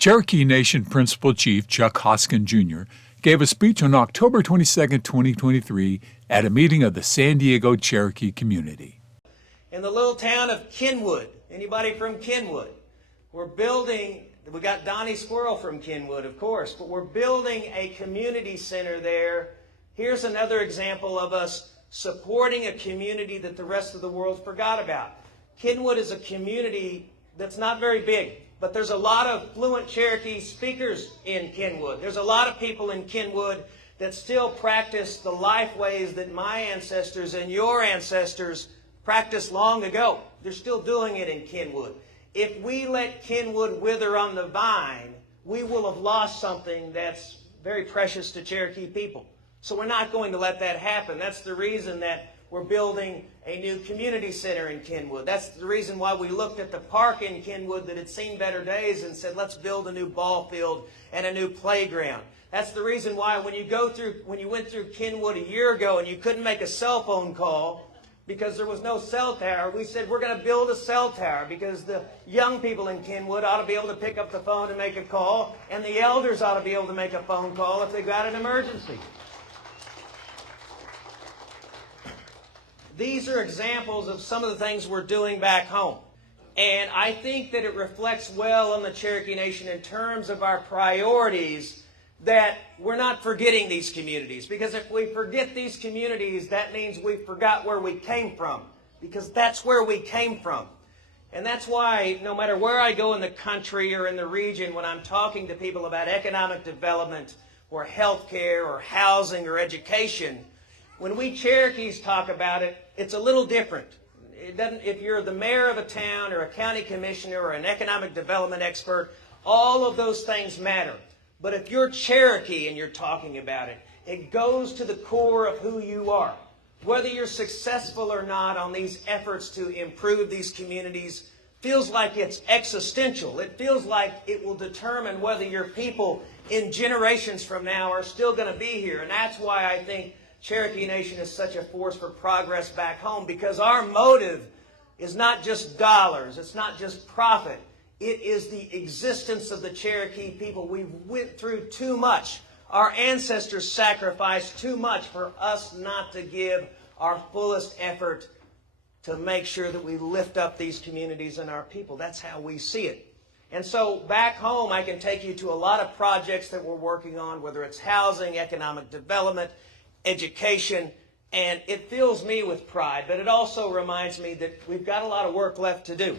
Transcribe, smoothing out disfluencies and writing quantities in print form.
Cherokee Nation Principal Chief Chuck Hoskin Jr. gave a speech on October 22, 2023, at a meeting of the San Diego Cherokee Community. In the little town of Kenwood, anybody from Kenwood? We're building, we got Donnie Squirrel from Kenwood, of course, but we're building a community center there. Here's another example of us supporting a community that the rest of the world forgot about. Kenwood is a community that's not very big, but there's a lot of fluent Cherokee speakers in Kenwood. There's a lot of people in Kenwood that still practice the life ways that my ancestors and your ancestors practiced long ago. They're still doing it in Kenwood. If we let Kenwood wither on the vine, we will have lost something that's very precious to Cherokee people. So we're not going to let that happen. That's the reason that we're building a new community center in Kenwood. That's the reason why we looked at the park in Kenwood that had seen better days and said, let's build a new ball field and a new playground. That's the reason why when you went through Kenwood a year ago and you couldn't make a cell phone call because there was no cell tower, we said we're going to build a cell tower because the young people in Kenwood ought to be able to pick up the phone and make a call, and the elders ought to be able to make a phone call if they've got an emergency. These are examples of some of the things we're doing back home. And I think that it reflects well on the Cherokee Nation in terms of our priorities, that we're not forgetting these communities. Because if we forget these communities, that means we forgot where we came from. Because that's where we came from. And that's why no matter where I go in the country or in the region, when I'm talking to people about economic development or health care or housing or education, when we Cherokees talk about it, it's a little different. It doesn't, if you're the mayor of a town or a county commissioner or an economic development expert, all of those things matter. But if you're Cherokee and you're talking about it, it goes to the core of who you are. Whether you're successful or not on these efforts to improve these communities feels like it's existential. It feels like it will determine whether your people in generations from now are still going to be here. And that's why I think Cherokee Nation is such a force for progress back home, because our motive is not just dollars, it's not just profit. It is the existence of the Cherokee people. We went through too much. Our ancestors sacrificed too much for us not to give our fullest effort to make sure that we lift up these communities and our people. That's how we see it. And so back home, I can take you to a lot of projects that we're working on, whether it's housing, economic development, education, and it fills me with pride, but it also reminds me that we've got a lot of work left to do.